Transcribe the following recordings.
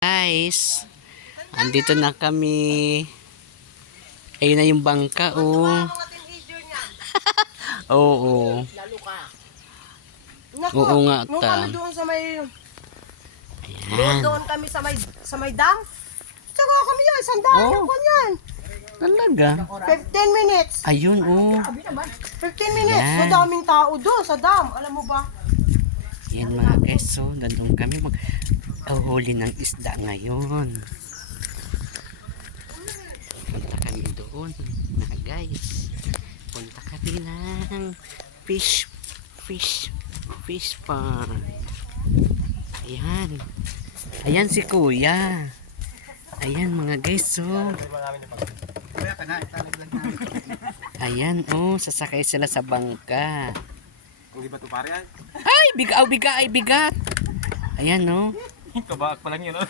Guys, andito na kami. Ayun na yung bangka, oh. Oo. Oo nga, Nung ta. kami doon sa may... Ayan. Doon kami sa may dam. Tsaka kami yan, sandaan Oh. yung kanyan. Talaga. 15 minutes. Ayun, oh. 15 minutes. Ayan. So daming tao doon sa dam. Alam mo ba? Yan mga guys, so nandun kami huli ng isda ngayon. Punta kami doon mga guys. Punta kami ng fish pond. Ayan. Ayan si kuya. Ayan mga guys, so. Ayan, oh, sasakay sila sa bangka. Kung di ba ito pare ay? Ay, bigat. Ayan, no. Kabaak pa lang yun, no?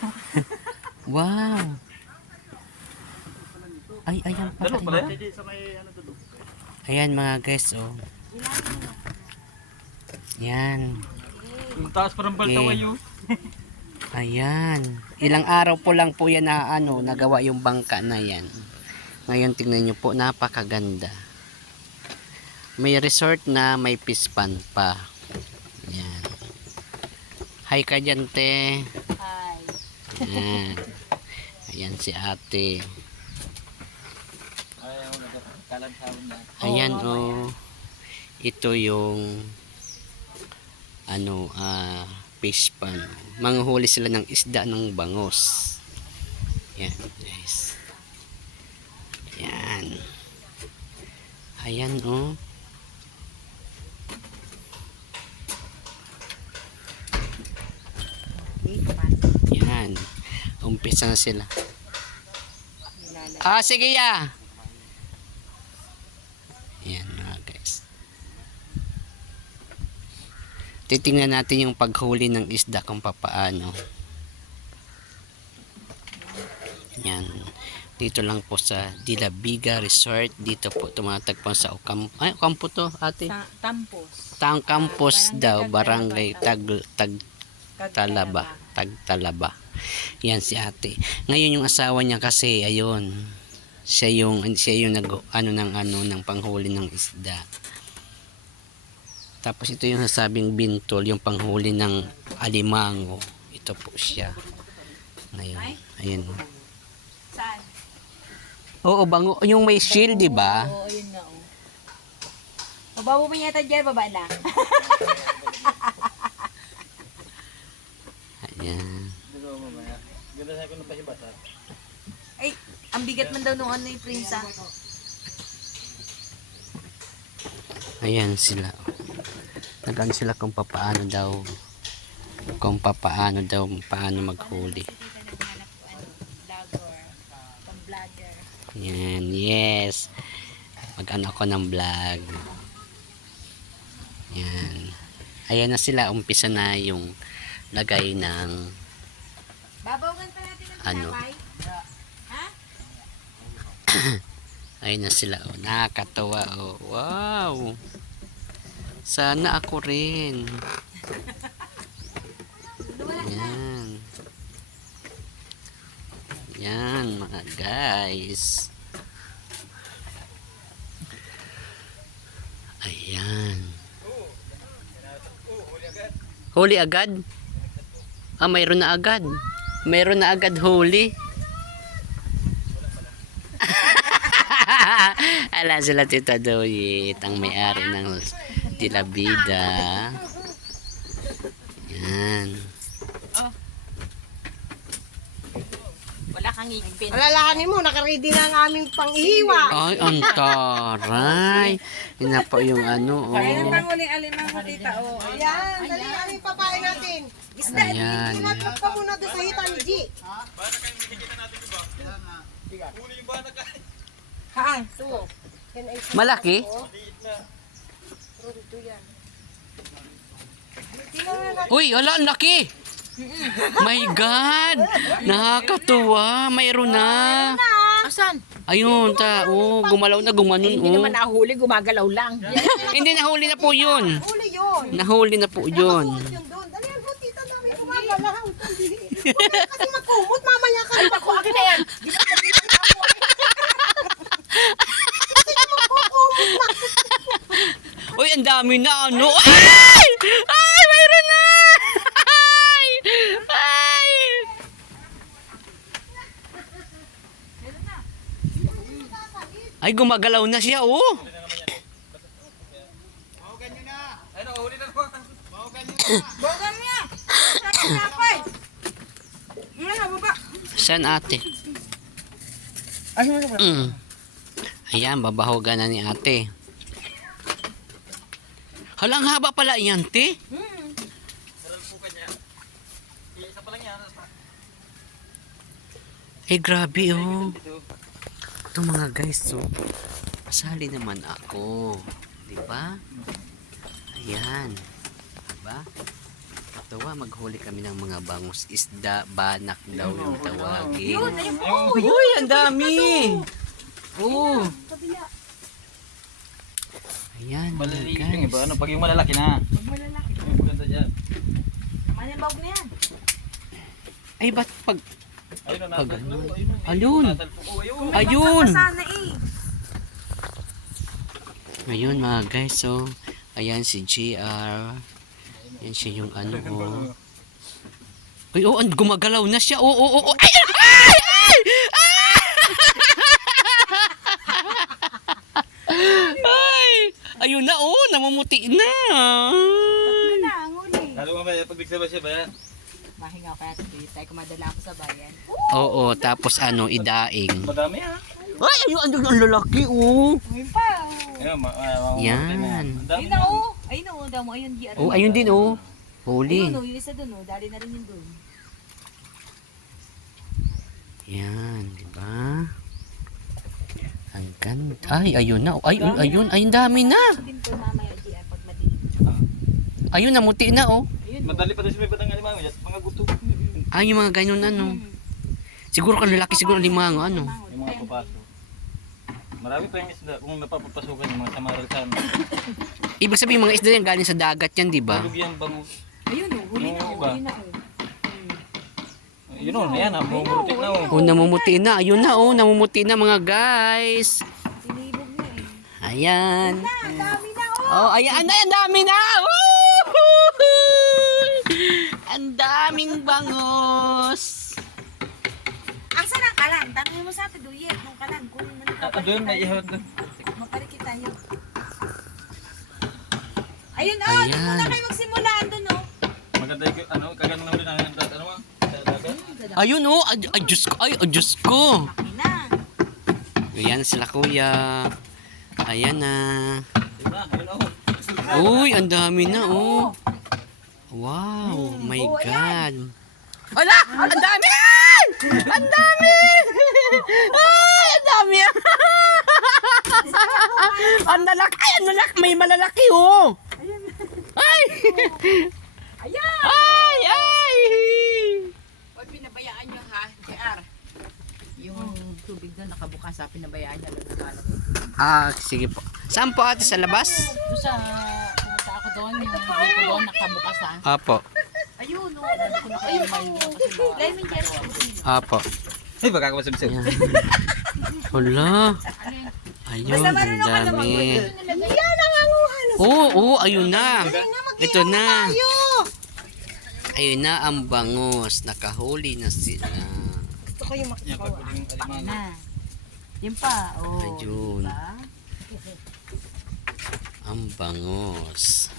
Wow. Ay, ayan pala. Dalo pala yan? Ayan mga guys, oh. Ayan. Yung taas parang baltaw Okay. yun. Ayan. Ilang araw po lang po yan na nagawa yung bangka na yan. Ngayon tingnan nyo po, napakaganda. May resort na may fish pond pa. Ayan. Hi ka dyan, te. Hi. Ayan. Ayan si ate. Ayan, oh. Ito yung fish pond. Manghuli sila ng isda ng bangos. Ayan, guys. Ayan. Ayan, oh. Ayan. Umpisa na sila. Sige ya. Ayan mga guys. Titingnan natin yung paghuli ng isda kung papaano. Ayan. Dito lang po sa Dilabiga Resort. Dito po tumatagpon sa Ocampo. Ay, Ocampo to, ate. Sa Tampos. Tang Campos daw, barangay Tagtalaba. Yan si ate. Ngayon yung asawa niya kasi, ayun. Siya yung ng panghuli ng isda. Tapos ito yung nasabing bintol, yung panghuli ng alimango. Ito po siya. Ngayon, ayun. Saan? Oo, bango. Yung may shield, di ba? Oo, yun nga. Oh. Baba mo yata dyan, baba na. Ayan. Ay, ang bigat man daw nung ano yung prinsa. Ayan sila. Nagano sila kung paano daw maghuli. Pang-vlogger. Ayan, yes. Mag-ano ako ng vlog. Ayan. Ayan na sila. Umpisa na yung lagay ng Babawagan pa natin ng ano. tinapay. Ha? Ayan na sila. Oh, nakakatawa. Oh. Wow. Sana ako rin. Ayan. Ayan mga guys. Ayan. Huli agad? Mayroon na agad. Mayroon na agad huli. Ala sila Tita Doyit, ang may-ari ng Dilabida. Yan. Wala kang igpin. Alalahanin mo, nakaready na ang aming pang-ihiwa. Ay, ang taray. Yun na po yung ano, Kaya oh. nang huling alimang ko tita, oh. Ayan, dali aming papain natin. Ayan. Kinatlag pa muna doon sa hita ni G. Haan, tuwo. Malaki? Uy, ala, ang laki! My God! Nakakatuwa! Mayroon na! Asan? Ayun, gumalaw na, gumanon. Hindi naman nahuli, gumagalaw lang. Hindi, nahuli na po yun. Huli yun. Nahuli na po yun. Yun doon. Dali ang tita namin kumagalaw. Kasi magkumot, mamaya ka rin ako. Akin na yan. Uy, ang dami na ano. Ay! Ay, mayroon na! Ay! Ay! Ay, gumagalaw na siya, oh. Ay, huli na po. Bogan niya. Sa kapay. Ano baba? Saan ate? Ayan, babahogan na ni ate. Halang haba pala yan, te. Meron po kanya. Isa pa lang yan. Eh, grabe, oh. Ito mga guys, so, pasali naman ako. Diba? Ayan. Diba? Ito, maghuli kami ng mga bangus isda, banak daw yung tawagin. Yun, ayun po. Uy, ang dami! Oo. Ayan, mga Maliliit yung iba. guys. Ano, pag yung malalaki na. Huwag malalaki. Yung maganda dyan. Manibawag na yan. Ay, ba't pag... Ayun na, Pag nasa. ano? Ayun. Ayun! Nasalpo ko. Ayun. Ayun! Sana eh. Ayun mga guys, so, ayan si JR. Yan siya yung ano, oh. Uy, oh, gumagalaw na siya. Oh, oh, oh, oh. Ay! Ay! Ay! Ay! Ayun na, oh, namumuti na. Tatlo na ang huli. Lalo mo ba, pagbigsa ba siya ba yan? Mahinga pa natin dito. Tayo kumadala ako sa bayan. Oo, tapos ano, idaing. Madami ha. Ay, ayun, ang lalaki, oh. Ngayon pa. Ayun, Yan. Ang dami Ayun na oh. Ayun na oh. Damo. Ayun. Di Oh, ayun din, oh. Huli. Ayun oh. Yung isa dun oh. Dali na rin yun dun. Yan, di ba? Ang ganda. Ay, ayun na. Ay, ayun, ay, ang dami na. Sabihin ko mamaya di pag matinig. Ayun, namuti na, oh. Ayun oh. Madali pa rin siya may batang alimango. Mga guto. Ay, yung mga ganyan, ano. Siguro kan lalaki, siguro limango, ano. Yung mga papaso. Marami pa yung isda kung napapapasukan yung mga samaral sa amin. Ibig sabihin, mga isda yan galing sa dagat yan, di ba? Hulog yan, bangus. Ayun oh. Huli na oh. Yung iba. Huli na oh. Yun o, ayan ha, bumubutik na o. Oh, namumuti na. Ayun na, oh. Namumuti na, mga guys. Tinibog na eh. Ayan. Ang dami na oh. Oh, ayan na, ang dami na. Woo! Ang daming bangos. Asan ang kalan? Tanungin mo sa atin Duyet. Nung kalan. Kung Doon, may ihawat doon. maparikit tayo. Ayun oh. Ayan. Doon muna kayo magsimulaan dun oh. Maganda yung, ano, kaganda na ulit ang ano mo? Dagat. Ayun, oh. Ay, Diyos ko. Ay, Diyos ko. Laki na. Ayan sila, kuya. Ayan na. Diba, yun o. Uy, ang dami na, oh. Wow, my God. Ala! Ang dami! Ay! Ang dami! Ay, ang dami! Ang lalaki! Ay, ang lalaki! May malalaki, oh! Ay! Ayan. Ay! Ay! Huwag pinabayaan nyo ha, JR. Yung tubig doon nakabukas ha, pinabayaan nyo lang nakalat. Ah, sige po. Saan po ate? Sa labas? Doon sa, pumunta ako doon, yung grupo doon nakabukas ha. Apo. Ayun o, dali ko na kayo may lemon jar. Apo. Ay, baka ako masabsab. Ayan. Hala. Ayun, ang dami. Yan ang anguhan. Oo, oh, ayun na. Ito na. Ayun na ang bangus. Nakahuli na sila. Gusto ko yung Yan, pag huling alimango. Na. Yun pa, oh. Ayun. Diba? Ang bangos.